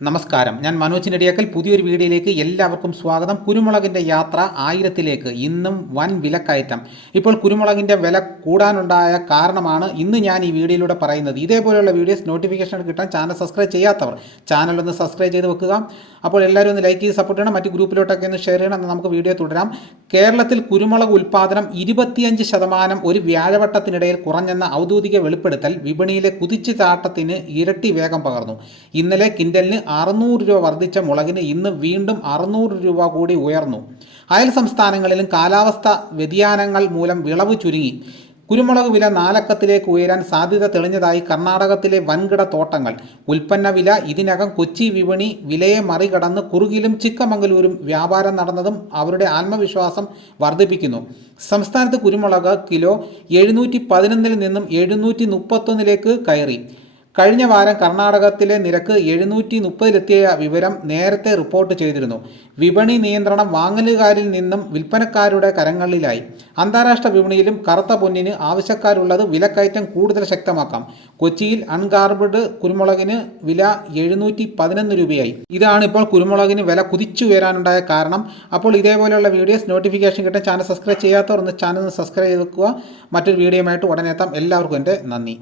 നമസ്കാരം, ഞാൻ മനോജ് നെടിയാക്കൽ. പുതിയൊരു വീഡിയോയിലേക്ക് എല്ലാവർക്കും സ്വാഗതം. കുരുമുളകിൻ്റെ യാത്ര 1000-ലേക്ക്. ഇന്നും വൻ വിലക്കയറ്റം. ഇപ്പോൾ കുരുമുളകിൻ്റെ വില കൂടാനുണ്ടായ കാരണമാണ് ഇന്ന് ഞാൻ ഈ വീഡിയോയിലൂടെ പറയുന്നത്. ഇതേപോലെയുള്ള വീഡിയോസ് നോട്ടിഫിക്കേഷൻ കിട്ടാൻ ചാനൽ സബ്സ്ക്രൈബ് ചെയ്യാത്തവർ ചാനലൊന്ന് സബ്സ്ക്രൈബ് ചെയ്ത് വെക്കുക. അപ്പോൾ എല്ലാവരും ഒന്ന് ലൈക്ക് ചെയ്ത് സപ്പോർട്ട് ചെയ്യണം, മറ്റ് ഗ്രൂപ്പിലോട്ടൊക്കെ ഒന്ന് ഷെയർ ചെയ്യണം. നമുക്ക് വീഡിയോ തുടരാം. കേരളത്തിൽ കുരുമുളക് ഉൽപ്പാദനം 25% ഒരു വ്യാഴവട്ടത്തിനിടയിൽ കുറഞ്ഞെന്ന ഔദ്യോഗിക വെളിപ്പെടുത്തൽ വിപണിയിലെ കുതിച്ചുചാട്ടത്തിന് ഇരട്ടി വേഗം പകർന്നു. ഇന്നലെ കിൻഡലിന് 600 രൂപ വർദ്ധിച്ച മുളകിന് ഇന്ന് വീണ്ടും 600 രൂപ കൂടി ഉയർന്നു. അയൽ സംസ്ഥാനങ്ങളിലും കാലാവസ്ഥ വ്യതിയാനങ്ങൾ മൂലം വിളവ് ചുരുങ്ങി. കുരുമുളക് വില 4 അക്കത്തിലേക്ക് ഉയരാൻ സാധ്യത തെളിഞ്ഞതായി കർണാടകത്തിലെ വൻകിട തോട്ടങ്ങൾ. ഉൽപ്പന്ന വില ഇതിനകം കൊച്ചി വിപണി വിലയെ മറികടന്ന് കുറുകിലും ചിക്കമംഗലൂരും വ്യാപാരം നടന്നതും അവരുടെ ആത്മവിശ്വാസം വർദ്ധിപ്പിക്കുന്നു. സംസ്ഥാനത്ത് കുരുമുളക് കിലോ 711 നിന്നും 731 കയറി. കഴിഞ്ഞ വാരം കർണാടകത്തിലെ നിരക്ക് 730 വിവരം നേരത്തെ റിപ്പോർട്ട് ചെയ്തിരുന്നു. വിപണി നിയന്ത്രണം വാങ്ങലുകാരിൽ നിന്നും വിൽപ്പനക്കാരുടെ കരങ്ങളിലായി. അന്താരാഷ്ട്ര വിപണിയിലും കറുത്ത പൊന്നിന് ആവശ്യക്കാരുള്ളത് വിലക്കയറ്റം കൂടുതൽ ശക്തമാക്കാം. കൊച്ചിയിൽ അൺഗാർബിൾഡ് കുരുമുളകിന് വില 711 രൂപയായി. ഇതാണ് ഇപ്പോൾ കുരുമുളകിന് വില കുതിച്ചുയരാനുണ്ടായ കാരണം. അപ്പോൾ ഇതേപോലെയുള്ള വീഡിയോസ് നോട്ടിഫിക്കേഷൻ കിട്ടാൻ ചാനൽ സബ്സ്ക്രൈബ് ചെയ്യാത്തവർ ഒന്ന് ചാനൽ സബ്സ്ക്രൈബ് ചെയ്ത് വെക്കുക. മറ്റൊരു വീഡിയോയുമായിട്ട് ഉടനെ എത്താം. എല്ലാവർക്കും എൻ്റെ നന്ദി.